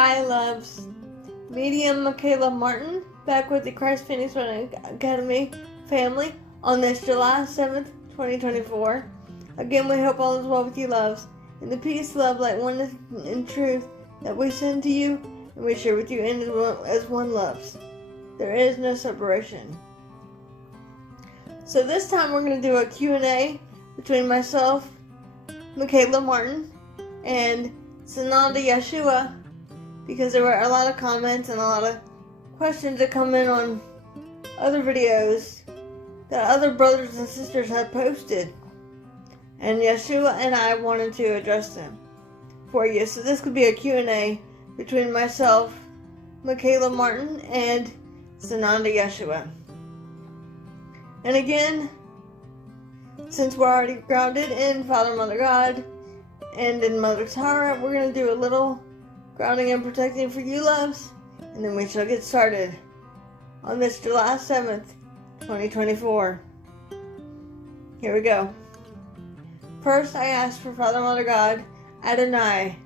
Hi, loves. Medium Mikala Martin, back with the Christ Phoenix Running Academy family on this July 7th, 2024. Again, we hope all is well with you, loves. In the peace, love, light, oneness, and truth that we send to you and we share with you and as one loves. There is no separation. So this time we're going to do a Q&A between myself, Mikala Martin, and Sananda Yeshua, because there were a lot of comments and a lot of questions that come in on other videos that other brothers and sisters have posted. And Yeshua and I wanted to address them for you. So this could be a Q&A between myself, Mikala Martin, and Sananda Yeshua. And again, since we're already grounded in Father, Mother, God, and in Mother Tara, we're going to do a little grounding and protecting for you, loves, and then we shall get started on this July 7th, 2024. Here we go. First, I ask for Father, Mother, God, Adonai,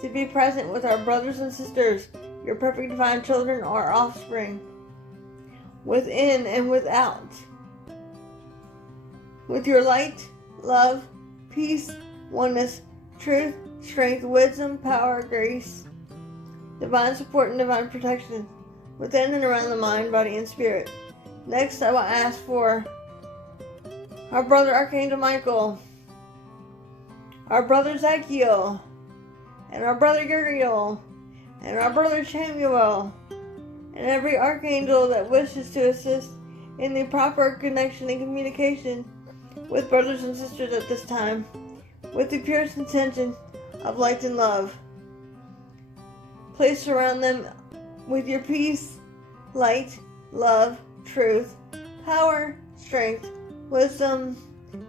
to be present with our brothers and sisters, your perfect divine children, our offspring, within and without, with your light, love, peace, oneness, truth, strength, wisdom, power, grace, divine support, and divine protection within and around the mind, body, and spirit. Next, I will ask for our brother Archangel Michael, our brother Zachiel, and our brother Uriel, and our brother Samuel, and every archangel that wishes to assist in the proper connection and communication with brothers and sisters at this time, with the purest intention of light and love. Please surround them with your peace, light, love, truth, power, strength, wisdom,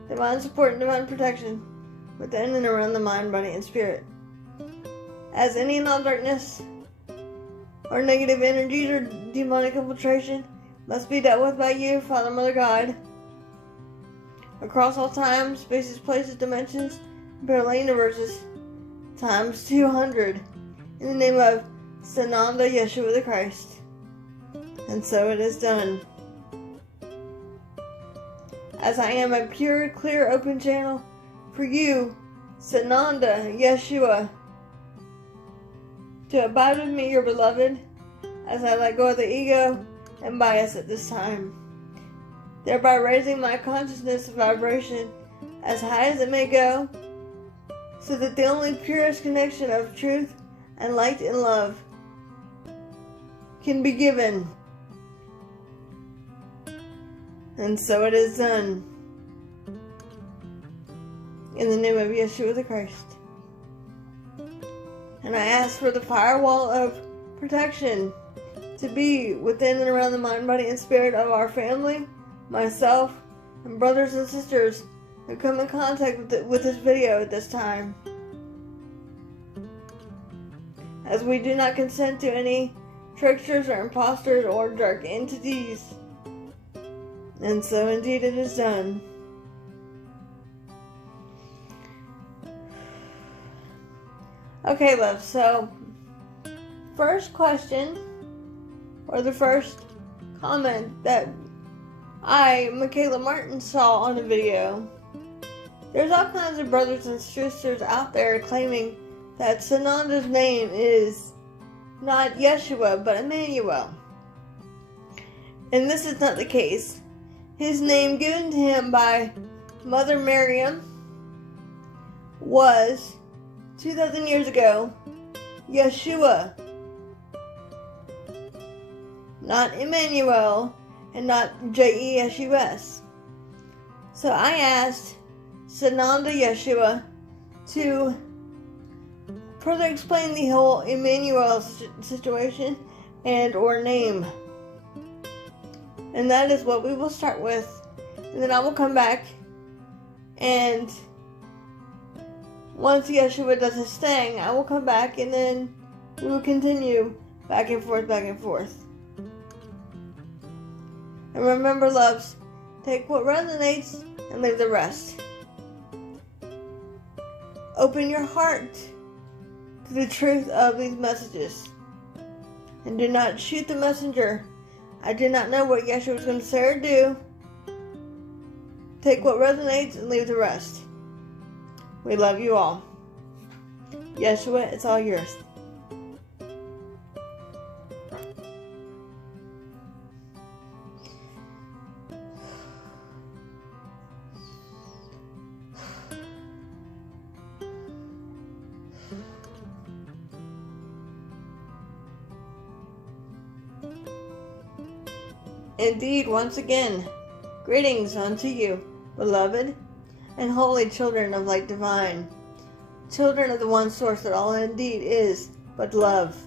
divine support, and divine protection within and around the mind, body, and spirit. As any and all darkness or negative energies or demonic infiltration must be dealt with by you, Father, Mother, God, across all time, spaces, places, dimensions, parallel universes, times 200, in the name of Sananda Yeshua the Christ. And so it is done. As I am a pure, clear, open channel for you, Sananda Yeshua, to abide with me, your beloved, as I let go of the ego and bias at this time, thereby raising my consciousness vibration as high as it may go, so that the only purest connection of truth and light and love can be given. And so it is done. In the name of Yeshua the Christ. And I ask for the firewall of protection to be within and around the mind, body, and spirit of our family, myself, and brothers and sisters who come in contact with this video at this time, as we do not consent to any tricksters or imposters or dark entities. And so indeed it is done. Okay, love, so first question, or the first comment that I, Mikala Martin, saw on a video. There's all kinds of brothers and sisters out there claiming that Sananda's name is not Yeshua, but Emmanuel. And this is not the case. His name given to him by Mother Miriam was, 2,000 years ago, Yeshua. Not Emmanuel, and not J-E-S-U-S. So I asked Sananda Yeshua to further explain the whole Emmanuel situation and or name. And that is what we will start with. And then I will come back, and once Yeshua does his thing, I will come back, and then we will continue back and forth, back and forth. And remember, loves, take what resonates and leave the rest. Open your heart to the truth of these messages. And do not shoot the messenger. I do not know what Yeshua is going to say or do. Take what resonates and leave the rest. We love you all. Yeshua, it's all yours. Indeed, once again, greetings unto you, beloved and holy children of light divine, children of the one source that all indeed is but love.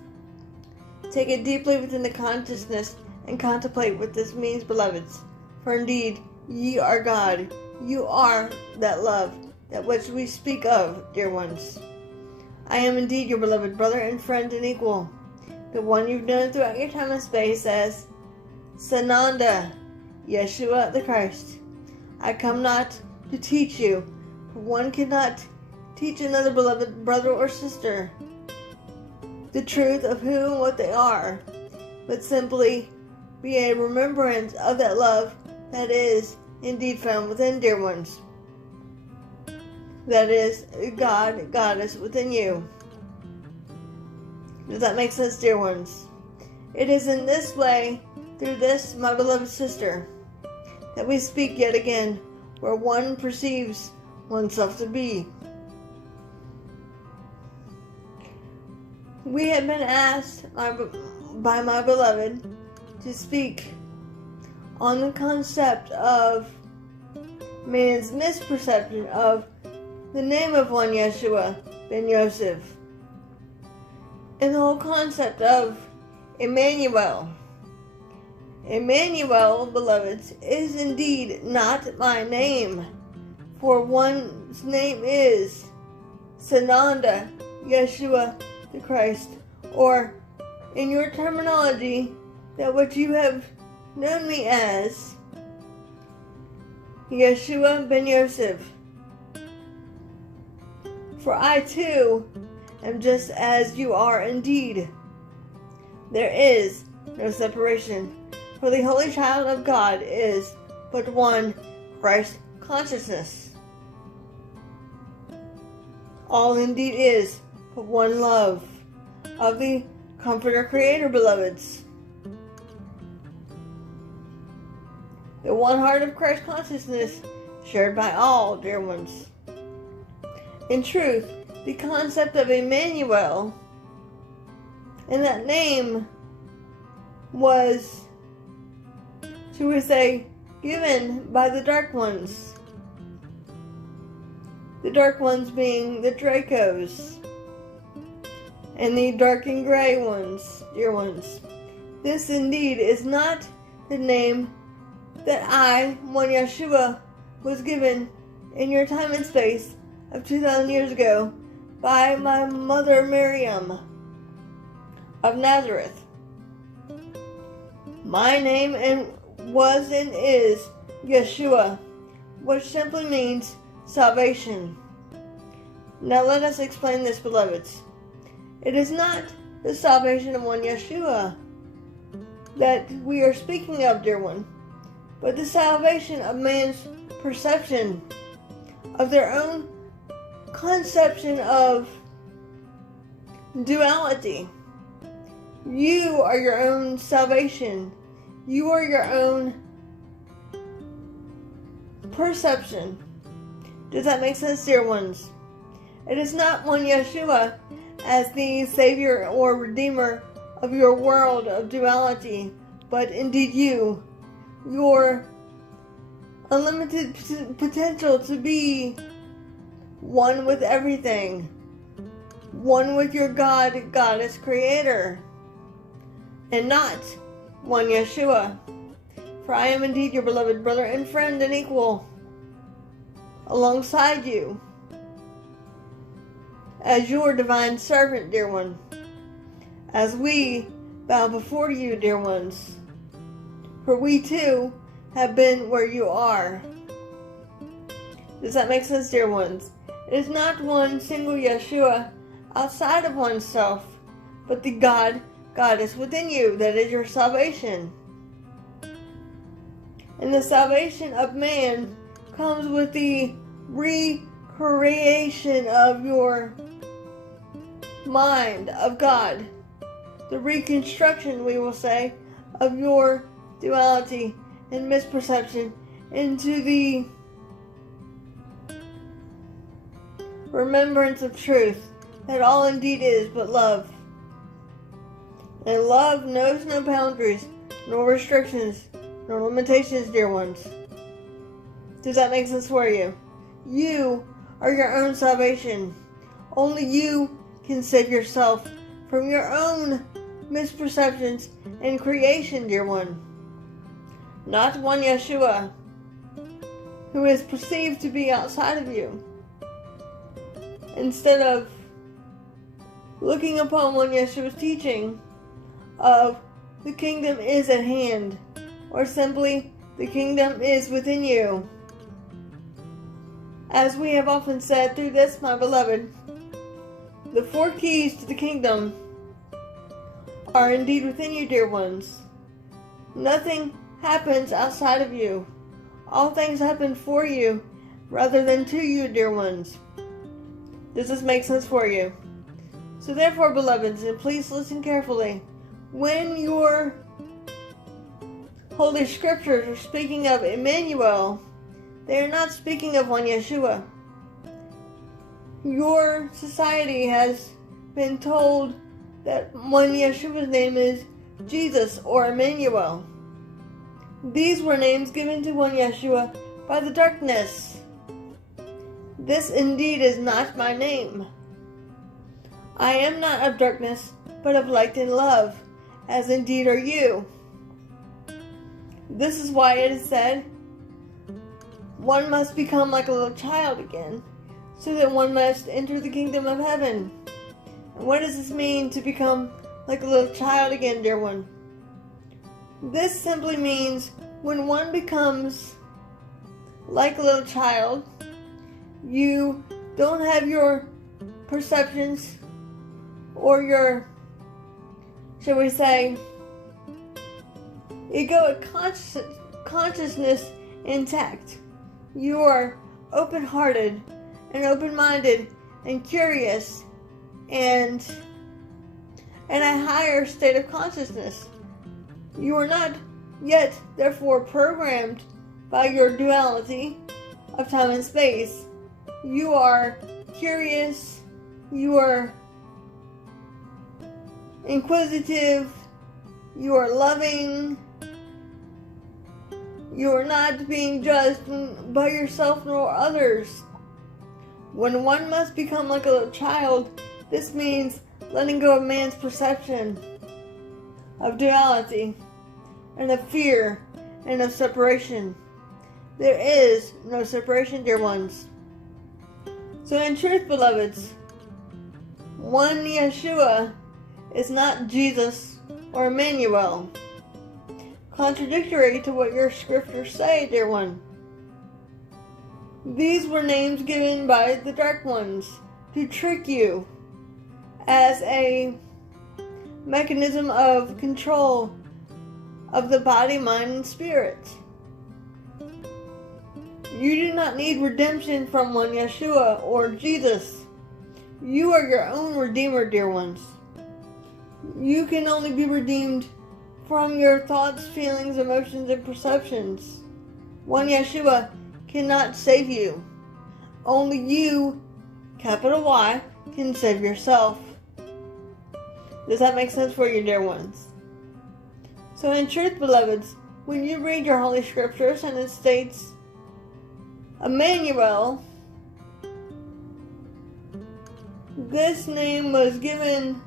Take it deeply within the consciousness and contemplate what this means, beloveds. For indeed, ye are God. You are that love, that which we speak of, dear ones. I am indeed your beloved brother and friend and equal, the one you've known throughout your time and space as Sananda, Yeshua the Christ. I come not to teach you, for one cannot teach another beloved brother or sister the truth of who and what they are, but simply be a remembrance of that love that is indeed found within, dear ones. That is God, Goddess within you. Does that make sense, dear ones? It is in this way, through this, my beloved sister, that we speak yet again, where one perceives oneself to be. We have been asked by my beloved to speak on the concept of man's misperception of the name of one Yeshua ben Yosef, and the whole concept of Emmanuel. Emmanuel, beloveds, is indeed not my name, for one's name is Sananda, Yeshua the Christ, or in your terminology, that what you have known me as, Yeshua ben Yosef. For I too am just as you are indeed. There is no separation. For the Holy Child of God is but one Christ consciousness. All indeed is but one love of the Comforter Creator, beloveds. The one heart of Christ consciousness shared by all, dear ones. In truth, the concept of Emmanuel and that name was, shall we say, given by the Dark Ones. The Dark Ones being the Dracos and the dark and gray ones, dear ones. This indeed is not the name that I, one Yeshua, was given in your time and space of 2,000 years ago by my mother Miriam of Nazareth. My name was and is Yeshua, which simply means salvation. Now let us explain this, beloveds. It is not the salvation of one Yeshua that we are speaking of, dear one, but the salvation of man's perception of their own conception of duality. You are your own salvation. You are your own perception. Does that make sense, dear ones? It is not one Yeshua as the Savior or Redeemer of your world of duality, but indeed you, your unlimited potential to be one with everything, one with your God, Goddess, Creator, and not one Yeshua. For I am indeed your beloved brother and friend and equal, alongside you, as your divine servant, dear one, as we bow before you, dear ones, for we too have been where you are. Does that make sense, dear ones? It is not one single Yeshua outside of oneself, but the God is within you. That is your salvation. And the salvation of man comes with the recreation of your mind of God. The reconstruction, we will say, of your duality and misperception into the remembrance of truth, that all indeed is but love. And love knows no boundaries, nor restrictions, nor limitations, dear ones. Does that make sense for you? You are your own salvation. Only you can save yourself from your own misperceptions and creation, dear one. Not one Yeshua, who is perceived to be outside of you. Instead of looking upon one Yeshua's teaching of the kingdom is at hand, or simply the kingdom is within you. As we have often said through this, my beloved, the 4 keys to the kingdom are indeed within you, dear ones. Nothing happens outside of you. All things happen for you rather than to you, dear ones. Does this make sense for you? So therefore, beloveds, and please listen carefully, when your Holy Scriptures are speaking of Emmanuel, they are not speaking of one Yeshua. Your society has been told that one Yeshua's name is Jesus or Emmanuel. These were names given to one Yeshua by the darkness. This indeed is not my name. I am not of darkness, but of light and love, as indeed are you. This is why it is said, one must become like a little child again, so that one must enter the kingdom of heaven. And what does this mean, to become like a little child again, dear one? This simply means when one becomes like a little child, you don't have your perceptions or your, shall we say, egoic consciousness intact. You are open-hearted and open-minded and curious and in a higher state of consciousness. You are not yet, therefore, programmed by your duality of time and space. You are curious, you are inquisitive, you are loving, you are not being judged by yourself nor others. When one must become like a little child, this means letting go of man's perception of duality and of fear and of separation. There is no separation, dear ones. So in truth, beloveds, one Yeshua is not Jesus or Emmanuel. Contradictory to what your scriptures say, dear one. These were names given by the dark ones to trick you as a mechanism of control of the body, mind, and spirit. You do not need redemption from one Yeshua or Jesus. You are your own redeemer, dear ones. You can only be redeemed from your thoughts, feelings, emotions, and perceptions. One Yeshua cannot save you. Only you, capital Y, can save yourself. Does that make sense for you, dear ones? So in truth, beloveds, when you read your Holy Scriptures and it states Emmanuel, this name was given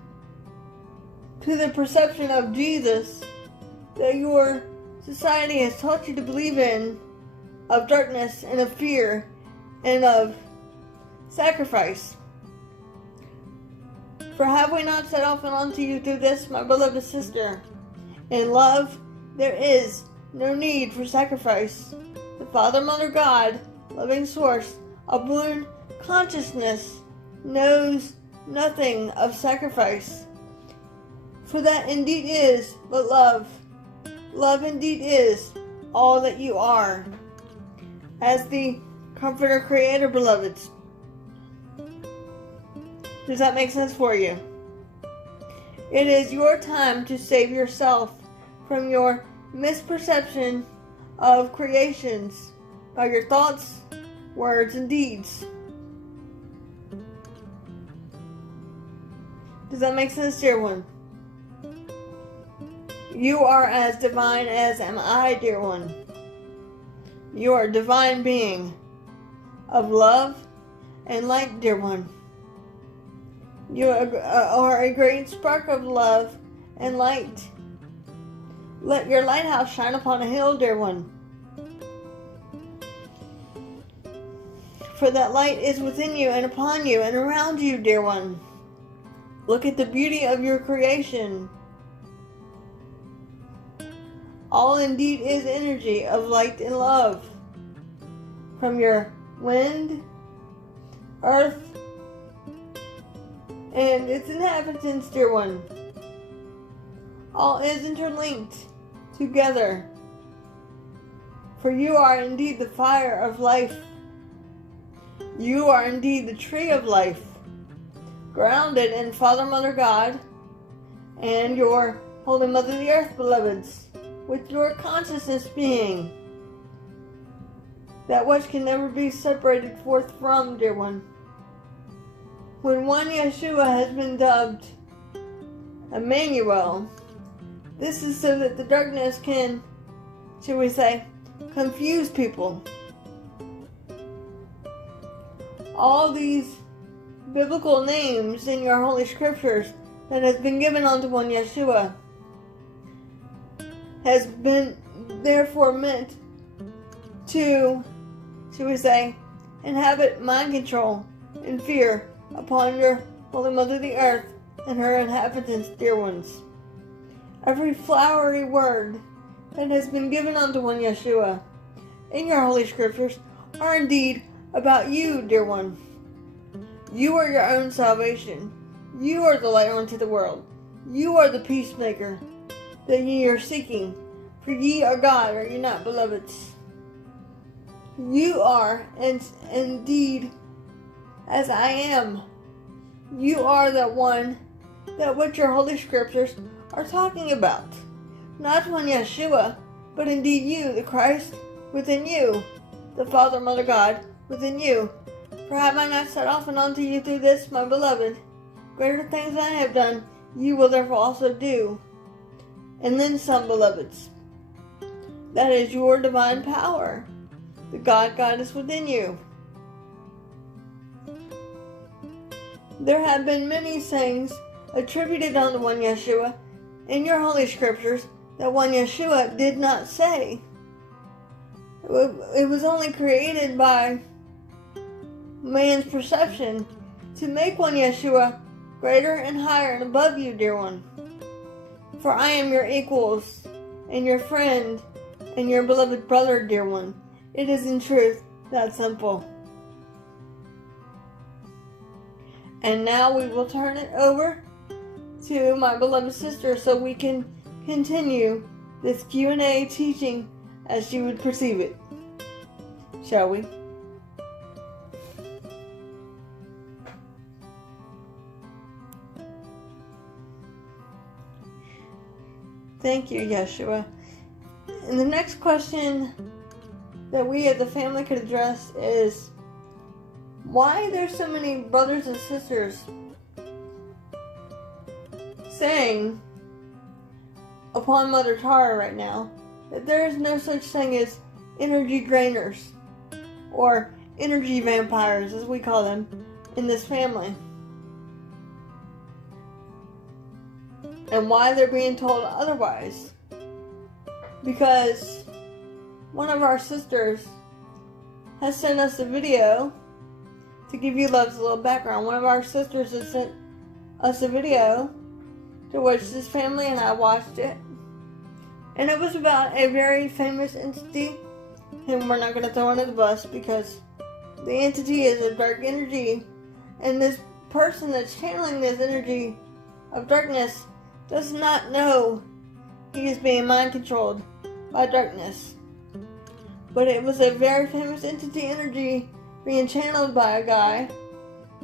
to the perception of Jesus that your society has taught you to believe in, of darkness and of fear and of sacrifice. For have we not said often unto you through this, my beloved sister, in love there is no need for sacrifice. The Father, Mother, God, loving source of one consciousness, knows nothing of sacrifice. For that indeed is but love. Love indeed is all that you are. As the Comforter Creator, beloveds. Does that make sense for you? It is your time to save yourself from your misperception of creations by your thoughts, words, and deeds. Does that make sense, dear one? You are as divine as am I, dear one. You are a divine being of love and light, dear one. You are a great spark of love and light. Let your lighthouse shine upon a hill, dear one. For that light is within you and upon you and around you, dear one. Look at the beauty of your creation. All indeed is energy of light and love. From your wind, earth, and its inhabitants, dear one. All is interlinked together. For you are indeed the fire of life. You are indeed the tree of life, grounded in Father, Mother, God, and your Holy Mother, the Earth, beloveds, with your consciousness being that which can never be separated forth from, dear one. When one Yeshua has been dubbed Emmanuel, this is so that the darkness can, shall we say, confuse people. All these biblical names in your holy scriptures that has been given unto one Yeshua has been therefore meant to, shall we say, inhabit mind control and fear upon your Holy Mother the Earth and her inhabitants, dear ones. Every flowery word that has been given unto one Yeshua in your holy scriptures are indeed about you, dear one. You are your own salvation. You are the light unto the world. You are the peacemaker that ye are seeking. For ye are God, are ye not, beloveds? You are, and indeed, as I am. You are the one that what your holy scriptures are talking about. Not one Yeshua, but indeed you, the Christ, within you, the Father, Mother, God, within you. For have I not said often unto you through this, my beloved, greater things than I have done, you will therefore also do. And then some, beloveds. That is your divine power. The God Goddess within you. There have been many sayings attributed unto one Yeshua in your holy scriptures that one Yeshua did not say. It was only created by man's perception to make one Yeshua greater and higher and above you, dear one. For I am your equals and your friend and your beloved brother, dear one. It is in truth that simple. And now we will turn it over to my beloved sister so we can continue this Q&A teaching as she would perceive it. Shall we? Thank you, Yeshua. And the next question that we as a family could address is why there's so many brothers and sisters saying upon Mother Tara right now that there is no such thing as energy drainers or energy vampires, as we call them, in this family. And why they're being told otherwise. Because one of our sisters has sent us a video. To give you loves a little background, one of our sisters has sent us a video to which this family and I watched it. And it was about a very famous entity, and we're not going to throw under the bus because the entity is a dark energy, and this person that's channeling this energy of darkness does not know he is being mind controlled by darkness. But it was a very famous entity energy being channeled by a guy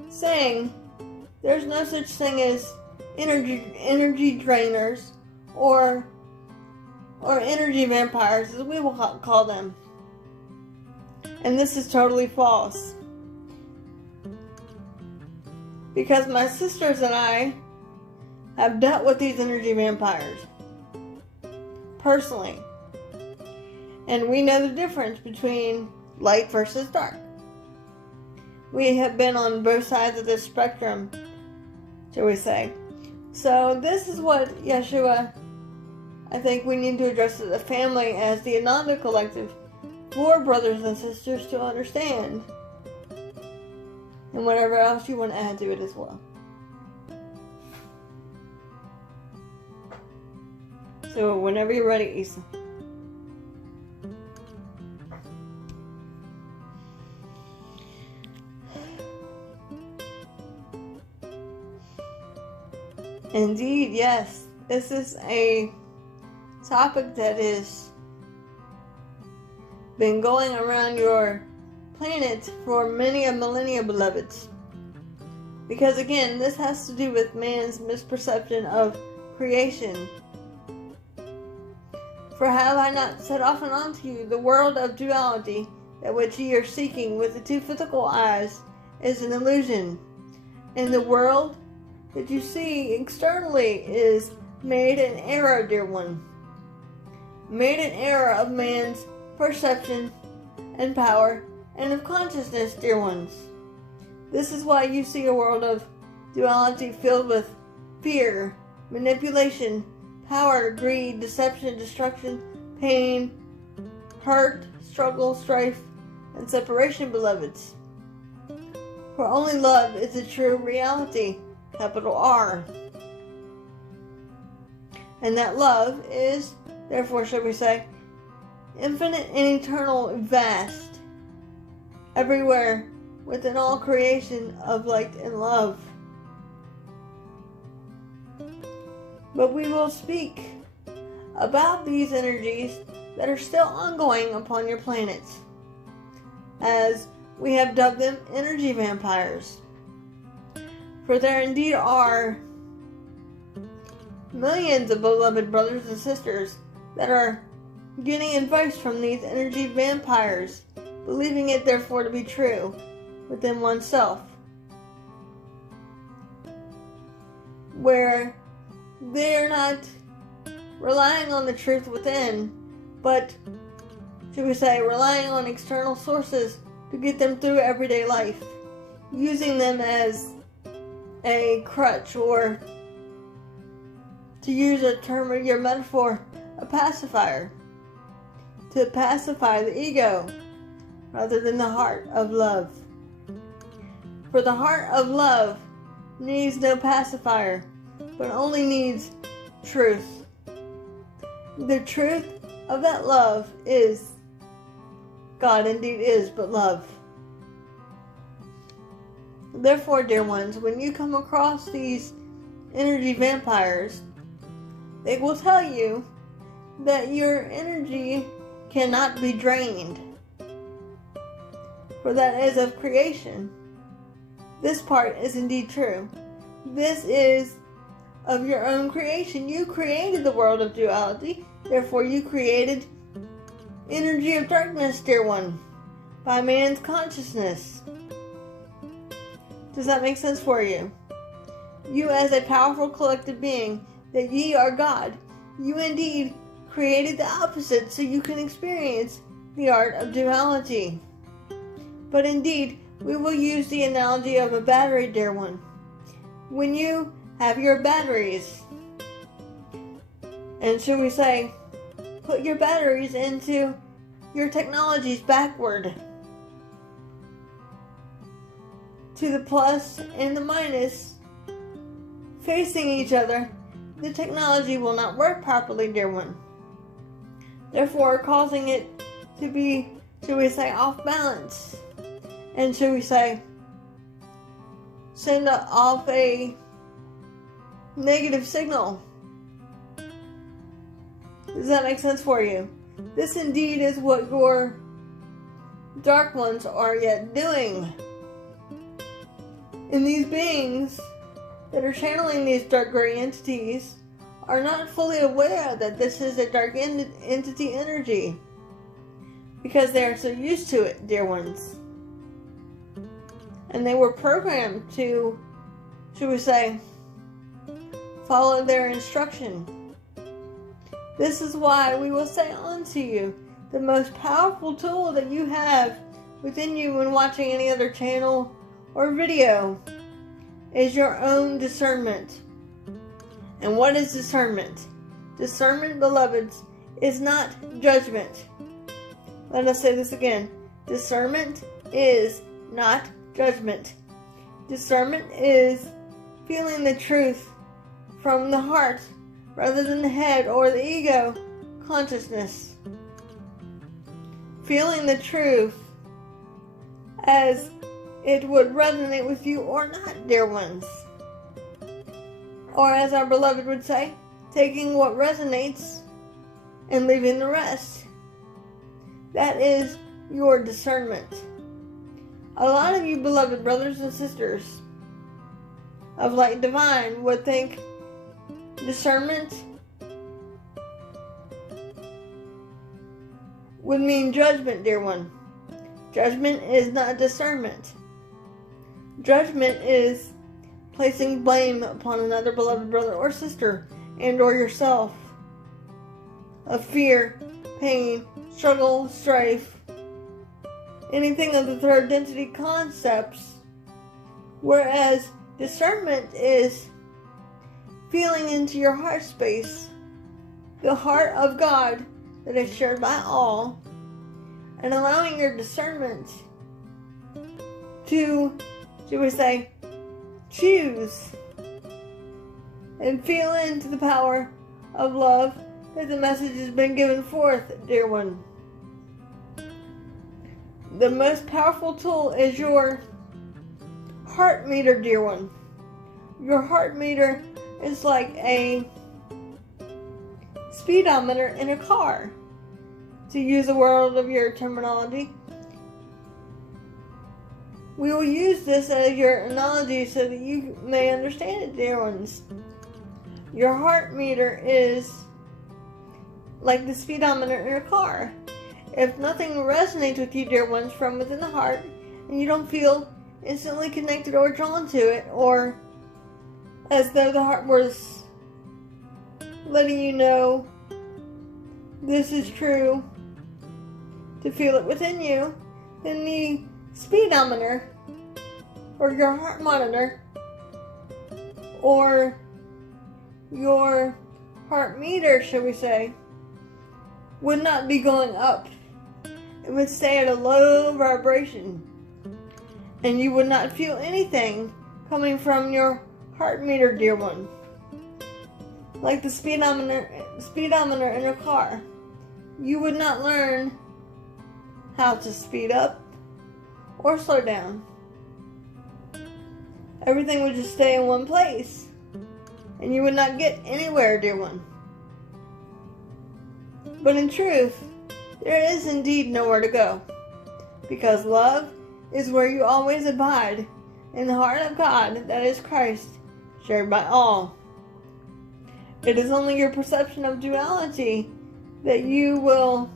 saying there's no such thing as energy drainers or energy vampires, as we will call them. And this is totally false. Because my sisters and I have dealt with these energy vampires personally. And we know the difference between light versus dark. We have been on both sides of this spectrum, shall we say. So this is what Yeshua, I think we need to address as a family, as the Ananda Collective, for brothers and sisters to understand. And whatever else you want to add to it as well. So whenever you're ready, Isa. Indeed, yes. This is a topic that has been going around your planet for many a millennia, beloveds. Because again, this has to do with man's misperception of creation. For have I not said often unto you, the world of duality, that which ye are seeking with the two physical eyes, is an illusion. And the world that you see externally is made an error, dear one. Made an error of man's perception and power and of consciousness, dear ones. This is why you see a world of duality filled with fear, manipulation, power, greed, deception, destruction, pain, hurt, struggle, strife, and separation, beloveds. For only love is the true reality, capital R. And that love is, therefore, shall we say, infinite and eternal, vast, everywhere, within all creation of light and love. But we will speak about these energies that are still ongoing upon your planets, as we have dubbed them energy vampires. For there indeed are millions of beloved brothers and sisters that are getting advice from these energy vampires, believing it therefore to be true within oneself, where they're not relying on the truth within, but, should we say, relying on external sources to get them through everyday life, using them as a crutch, or, to use a term of your metaphor, a pacifier, to pacify the ego rather than the heart of love. For the heart of love needs no pacifier, but only needs truth. The truth of that love is God indeed is but love. Therefore, dear ones, when you come across these energy vampires, they will tell you that your energy cannot be drained, for that is of creation. This part is indeed true. This is of your own creation. You created the world of duality, therefore you created energy of darkness, dear one, by man's consciousness. Does that make sense for you? You as a powerful collective being, that ye are God, you indeed created the opposite so you can experience the art of duality. But indeed, we will use the analogy of a battery, dear one. When you have your batteries, and should we say, put your batteries into your technologies backward, to the plus and the minus facing each other, the technology will not work properly, dear one. Therefore, causing it to be, should we say, off balance. And should we say, send off a negative signal. Does that make sense for you? This indeed is what your dark ones are yet doing. And these beings that are channeling these dark gray entities are not fully aware that this is a dark entity energy, because they are so used to it, dear ones. And they were programmed to, should we say, follow their instruction. This is why we will say unto you, the most powerful tool that you have within you when watching any other channel or video is your own discernment. And what is discernment? Discernment, beloveds, is not judgment. Let us say this again. Discernment is not judgment. Discernment is feeling the truth from the heart rather than the head or the ego consciousness. Feeling the truth as it would resonate with you or not, dear ones. Or as our beloved would say, taking what resonates and leaving the rest. That is your discernment. A lot of you beloved brothers and sisters of light divine would think discernment would mean judgment, dear one. Judgment is not discernment. Judgment is placing blame upon another beloved brother or sister and or yourself of fear, pain, struggle, strife, anything of the third density concepts, whereas discernment is feeling into your heart space, the heart of God that is shared by all, and allowing your discernment to, should we say, choose and feel into the power of love that the message has been given forth, dear one. The most powerful tool is your heart meter, dear one. Your heart meter is like a speedometer in a car, to use a word of your terminology. We will use this as your analogy so that you may understand it, dear ones. Your heart meter is like the speedometer in a car. If nothing resonates with you, dear ones, from within the heart, and you don't feel instantly connected or drawn to it, or as though the heart was letting you know this is true, to feel it within you, then the speedometer, or your heart monitor, or your heart meter, shall we say, would not be going up. It would stay at a low vibration, and you would not feel anything coming from your heart meter, dear one. Like the speedometer in a car, you would not learn how to speed up or slow down. Everything would just stay in one place, and you would not get anywhere, dear one. But in truth, there is indeed nowhere to go, because love is where you always abide, in the heart of God, that is Christ, shared by all. It is only your perception of duality that you will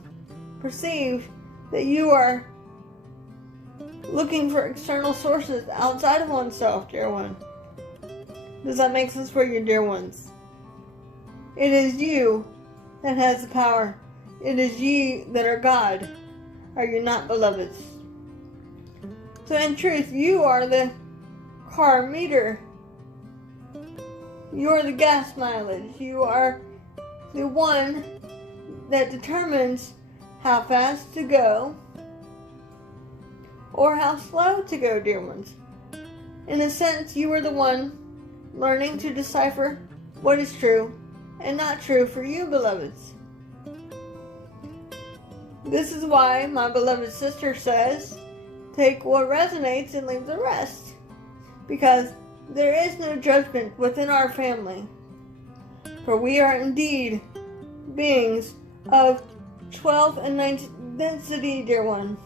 perceive that you are looking for external sources outside of oneself, dear one. Does that make sense for you, dear ones? It is you that has the power. It is ye that are God. Are you not, beloveds? So in truth, you are the car meter. You are the gas mileage. You are the one that determines how fast to go or how slow to go, dear ones. In a sense, you are the one learning to decipher what is true and not true for you, beloveds. This is why my beloved sister says, take what resonates and leave the rest. because there is no judgment within our family. For we are indeed beings of 12 and 19 density, dear one,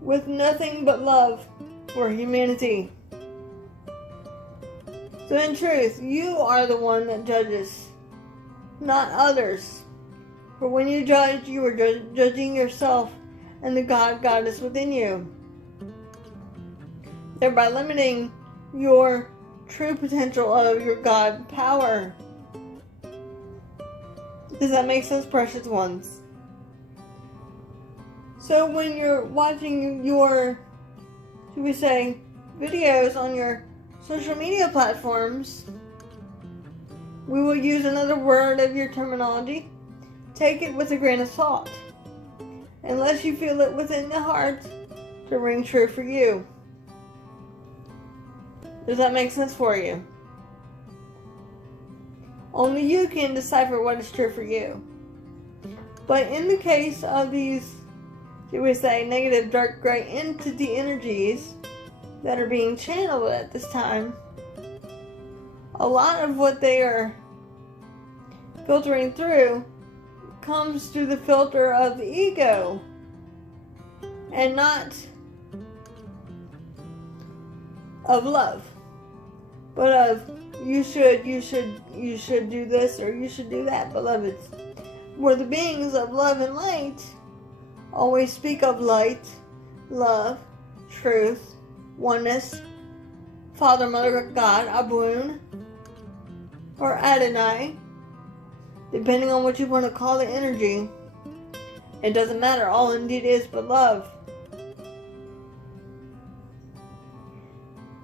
with nothing but love for humanity. So in truth, you are the one that judges, not others. For when you judge, you are judging yourself and the goddess within you, thereby limiting your true potential of your God power. Does that make sense, precious ones? So when you're watching your, should we say, videos on your social media platforms, we will use another word of your terminology. Take it with a grain of salt, unless you feel it within the heart to ring true for you. Does that make sense for you? Only you can decipher what is true for you. But in the case of these, should we say, negative dark gray entity energies that are being channeled at this time, a lot of what they are filtering through comes through the filter of the ego, and not of love, but of you should do this or you should do that, beloveds. Where the beings of love and light always speak of light, love, truth, oneness, Father, Mother, God, Abun, or Adonai, depending on what you want to call the energy. It doesn't matter. All indeed is but love.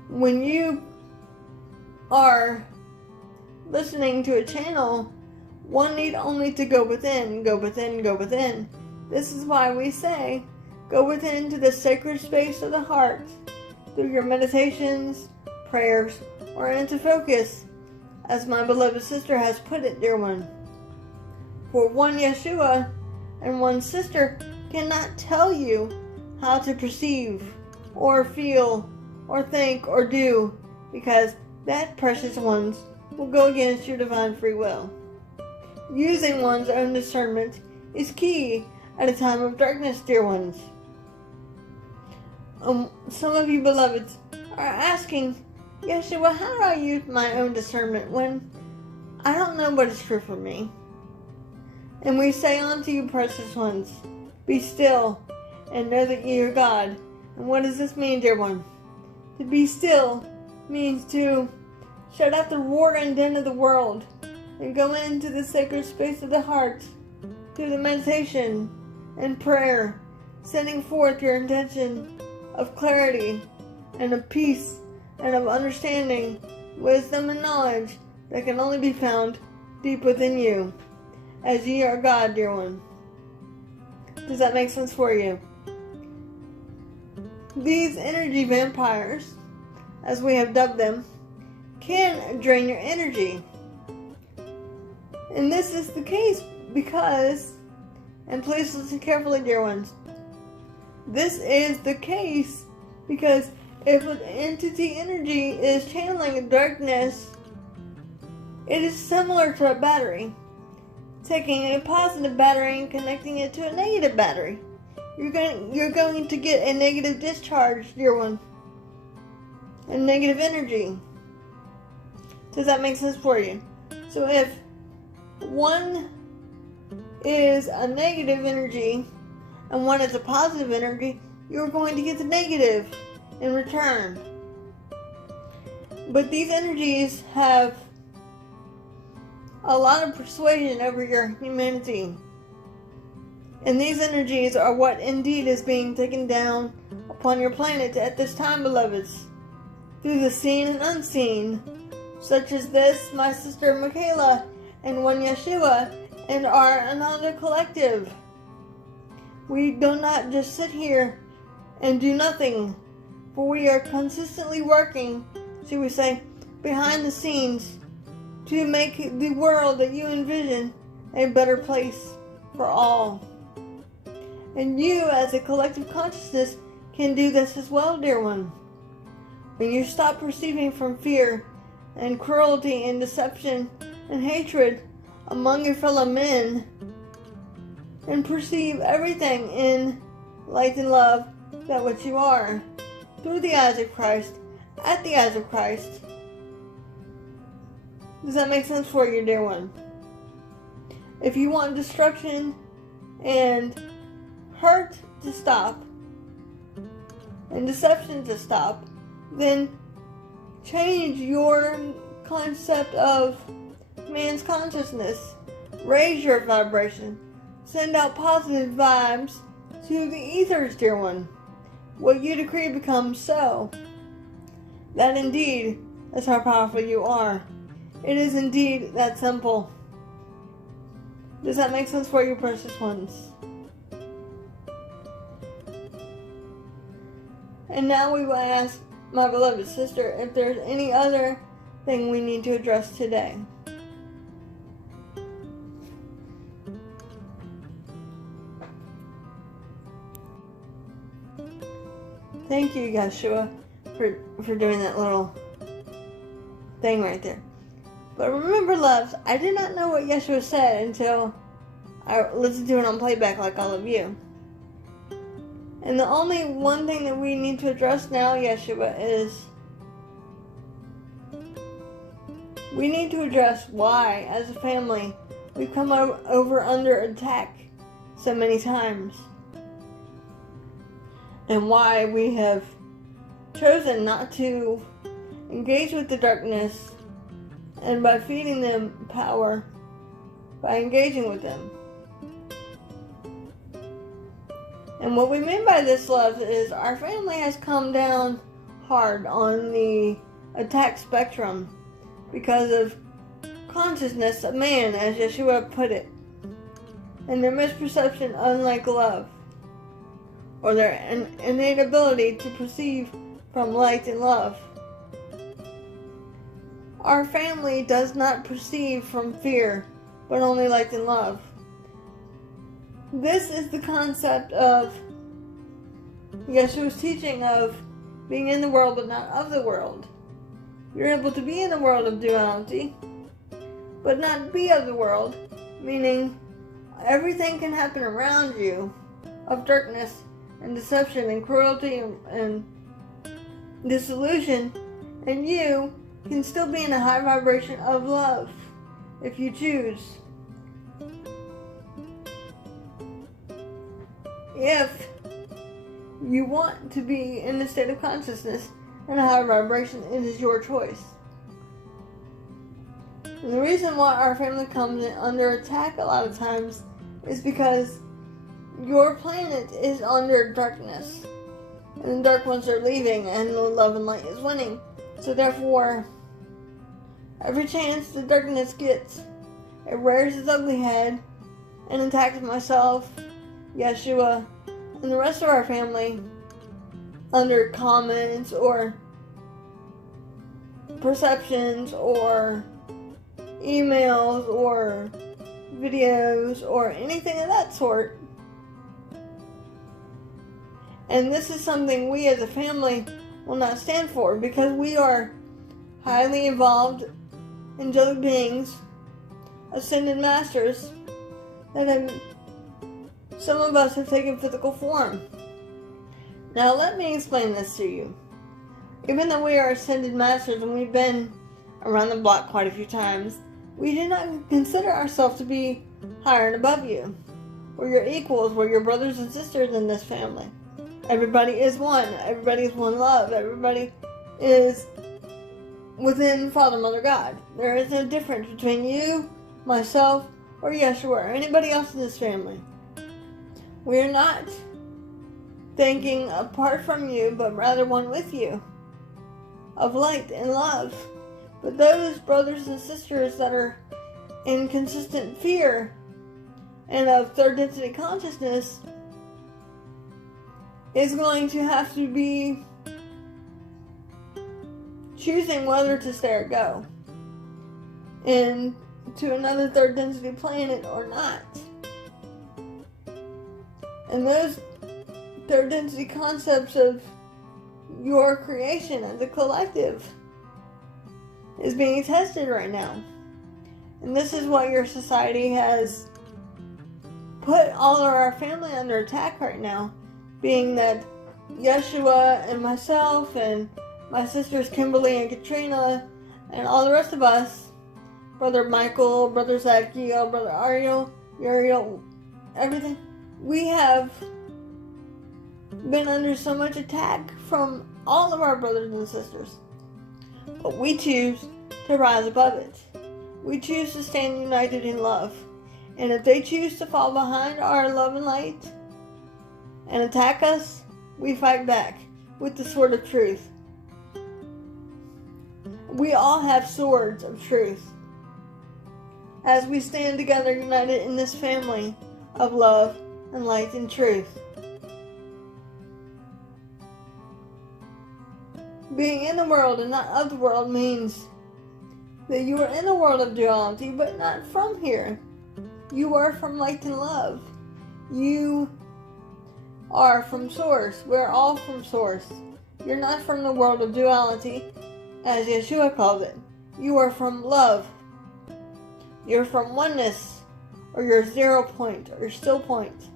When you are listening to a channel, one need only to go within, go within, go within. This is why we say, go within to the sacred space of the heart through your meditations, prayers, or into focus, as my beloved sister has put it, dear one. For one Yeshua and one sister cannot tell you how to perceive, or feel, or think, or do, because that, precious ones, will go against your divine free will. Using one's own discernment is key at a time of darkness, dear ones. Some of you beloveds are asking, Yeshua, how do I use my own discernment when I don't know what is true for me? And we say unto you, precious ones, be still and know that ye are God. And what does this mean, dear one? To be still means to shut out the roar and din of the world and go into the sacred space of the heart through the meditation and prayer, sending forth your intention of clarity and of peace and of understanding, wisdom and knowledge that can only be found deep within you, as ye are God, dear one. Does that make sense for you? These energy vampires, as we have dubbed them, can drain your energy. And this is the case because, and please listen carefully, dear ones, this is the case because if an entity energy is channeling darkness, it is similar to a battery. Taking a positive battery and connecting it to a negative battery. You're going to get a negative discharge, dear one. A negative energy. Does that make sense for you? So if one is a negative energy and one is a positive energy, you're going to get the negative in return. But these energies have a lot of persuasion over your humanity. And these energies are what indeed is being taken down upon your planet at this time, beloveds, through the seen and unseen, such as this, my sister Mikala, and one Yeshua, and our Ananda collective. We do not just sit here and do nothing, for we are consistently working, should we say, behind the scenes, to make the world that you envision a better place for all. And you, as a collective consciousness, can do this as well, dear one. when you stop perceiving from fear and cruelty and deception and hatred among your fellow men, and perceive everything in light and love, that which you are, through the eyes of Christ, at the eyes of Christ. Does that make sense for you, dear one? If you want destruction and hurt to stop, and deception to stop, then change your concept of man's consciousness. Raise your vibration. Send out positive vibes to the ethers, dear one. What you decree becomes so. That indeed is how powerful you are. It is indeed that simple. Does that make sense for you, precious ones? And now we will ask my beloved sister if there's any other thing we need to address today. Thank you, Yeshua, for doing that little thing right there. But remember, loves, I did not know what Yeshua said until I listened to it on playback like all of you. And the only one thing that we need to address now, Yeshua, is we need to address why, as a family, we've come over under attack so many times. And why we have chosen not to engage with the darkness, and by feeding them power, by engaging with them. And what we mean by this, love, is our family has come down hard on the attack spectrum because of consciousness of man, as Yeshua put it, and their misperception unlike love, or their innate ability to perceive from light and love. Our family does not perceive from fear, but only light and love. This is the concept of Yeshua's teaching of being in the world but not of the world. You're able to be in the world of duality, but not be of the world, meaning everything can happen around you of darkness and deception and cruelty and disillusion, and you can still be in a high vibration of love if you choose. If you want to be in a state of consciousness and a higher vibration, it is your choice. And the reason why our family comes under attack a lot of times is because your planet is under darkness. And the dark ones are leaving and the love and light is winning. So therefore, every chance the darkness gets, it rears its ugly head and attacks myself, Yeshua, and the rest of our family under comments or perceptions or emails or videos or anything of that sort. And this is something we as a family will not stand for, because we are highly evolved angelic beings, ascended masters, that have, some of us have taken physical form. Now let me explain this to you. Even though we are ascended masters and we've been around the block quite a few times, we do not consider ourselves to be higher and above you. We're your equals, we're your brothers and sisters in this family. Everybody is one. Everybody is one love. Everybody is within Father, Mother, God. There is no difference between you, myself, or Yeshua, or anybody else in this family. We are not thinking apart from you, but rather one with you, of light and love. But those brothers and sisters that are in consistent fear and of third density consciousness is going to have to be choosing whether to stay or go and to another third density planet or not. And those third density concepts of your creation as a collective is being tested right now. And this is what your society has put all of our family under attack right now, being that Yeshua and myself and my sisters Kimberly and Katrina and all the rest of us, Brother Michael, Brother Zacchael, Brother Ariel, Uriel, everything, we have been under so much attack from all of our brothers and sisters. But we choose to rise above it. We choose to stand united in love. And if they choose to fall behind our love and light and attack us, we fight back with the sword of truth. We all have swords of truth as we stand together united in this family of love and light and truth. Being in the world and not of the world means that you are in a world of duality, but not from here. You are from light and love. You are from source. We're all from source. You're not from the world of duality, as Yeshua calls it. You are from love. You're from oneness, or your 0 point, or your still point,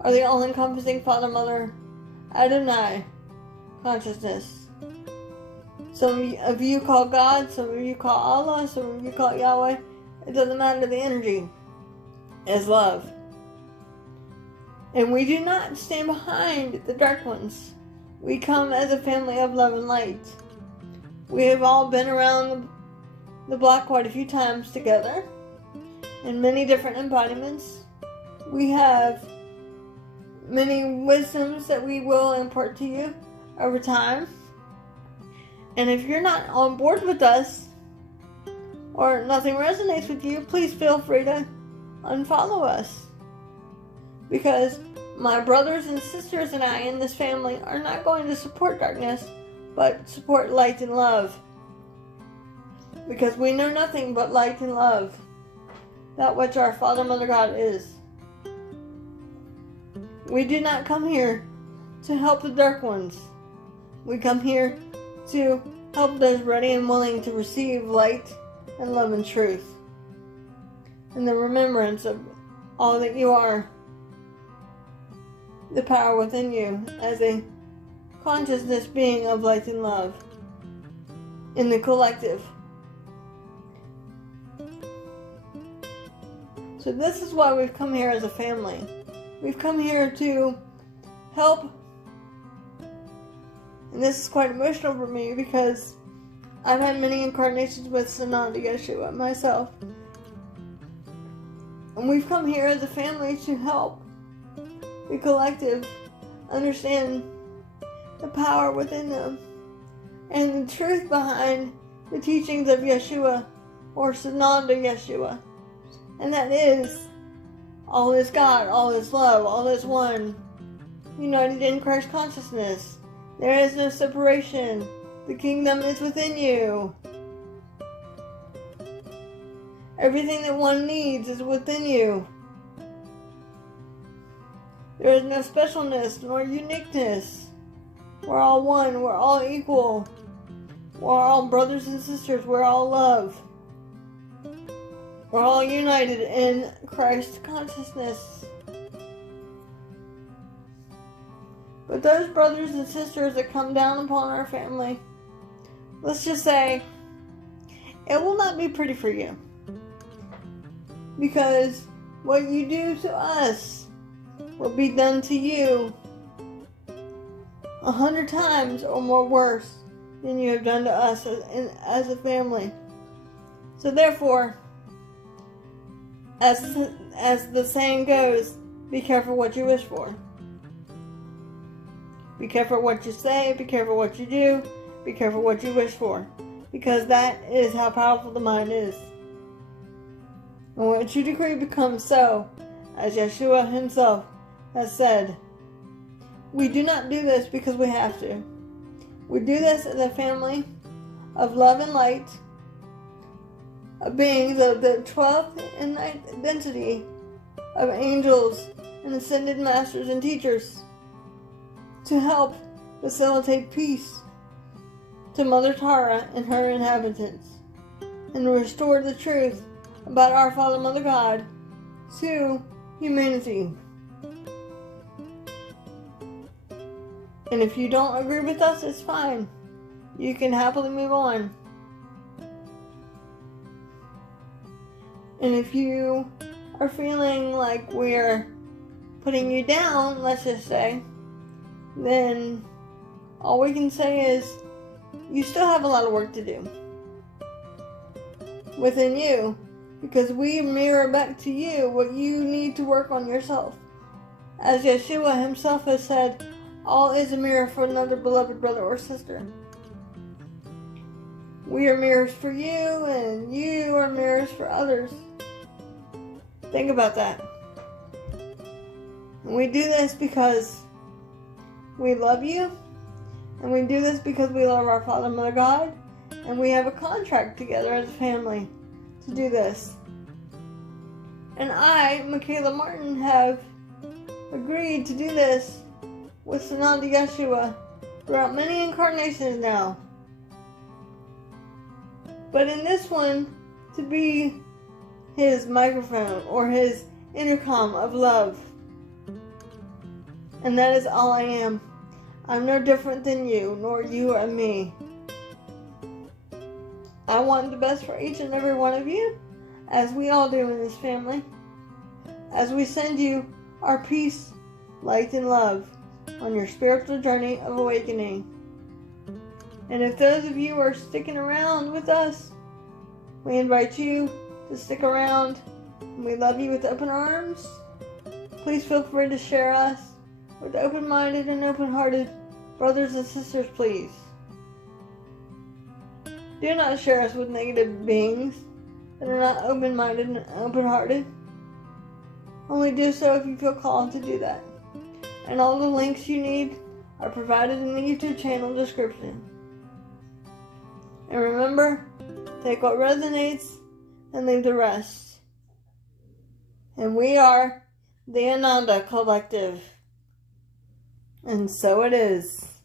or the all-encompassing Father, Mother, Adonai consciousness. Some of you call God, some of you call Allah, some of you call Yahweh. It doesn't matter, the energy is love. And we do not stand behind the dark ones. We come as a family of love and light. We have all been around the block quite a few times together in many different embodiments. We have many wisdoms that we will impart to you over time. And if you're not on board with us, or nothing resonates with you, please feel free to unfollow us. Because my brothers and sisters and I in this family are not going to support darkness, but support light and love. Because we know nothing but light and love. That which our Father, Mother, God is. We do not come here to help the dark ones. We come here to help those ready and willing to receive light and love and truth, and the remembrance of all that you are, the power within you as a consciousness being of light and love in the collective. So this is why we've come here as a family. We've come here to help. And this is quite emotional for me because I've had many incarnations with Sananda Yeshua myself. And we've come here as a family to help the collective understand the power within them and the truth behind the teachings of Yeshua or Sananda Yeshua. And that is, all is God, all is love, all is one, united in Christ consciousness. There is no separation. The kingdom is within you. Everything that one needs is within you. There is no specialness nor uniqueness. We're all one. We're all equal. We're all brothers and sisters. We're all love. We're all united in Christ consciousness. But those brothers and sisters that come down upon our family, let's just say, it will not be pretty for you. Because what you do to us will be done to you 100 times or more worse than you have done to us as a family. So therefore, as the saying goes, be careful what you wish for. Be careful what you say, be careful what you do, be careful what you wish for. Because that is how powerful the mind is. And what you decree becomes so, as Yeshua himself has said. We do not do this because we have to. We do this as a family of love and light, of beings of the 12th and 9th density of angels and ascended masters and teachers. to help facilitate peace to Mother Tara and her inhabitants, and restore the truth about our Father, Mother God to humanity. And if you don't agree with us, it's fine. You can happily move on. And if you are feeling like we're putting you down, let's just say, then all we can say is you still have a lot of work to do within you, because we mirror back to you what you need to work on yourself. As Yeshua himself has said, all is a mirror for another beloved brother or sister. We are mirrors for you, and you are mirrors for others. Think about that. And we do this because we love you, and we do this because we love our Father, Mother God, and we have a contract together as a family to do this. And I, Mikala Martin, have agreed to do this with Sananda Yeshua throughout many incarnations now. But in this one, to be his microphone or his intercom of love. And that is all I am. I'm no different than you, nor you are me. I want the best for each and every one of you, as we all do in this family, as we send you our peace, light, and love on your spiritual journey of awakening. And if those of you are sticking around with us, we invite you to stick around. We love you with open arms. Please feel free to share us with open-minded and open-hearted brothers and sisters, please. Do not share us with negative beings that are not open-minded and open-hearted. Only do so if you feel called to do that. And all the links you need are provided in the YouTube channel description. And remember, take what resonates and leave the rest. And we are the Ananda Collective. And so it is.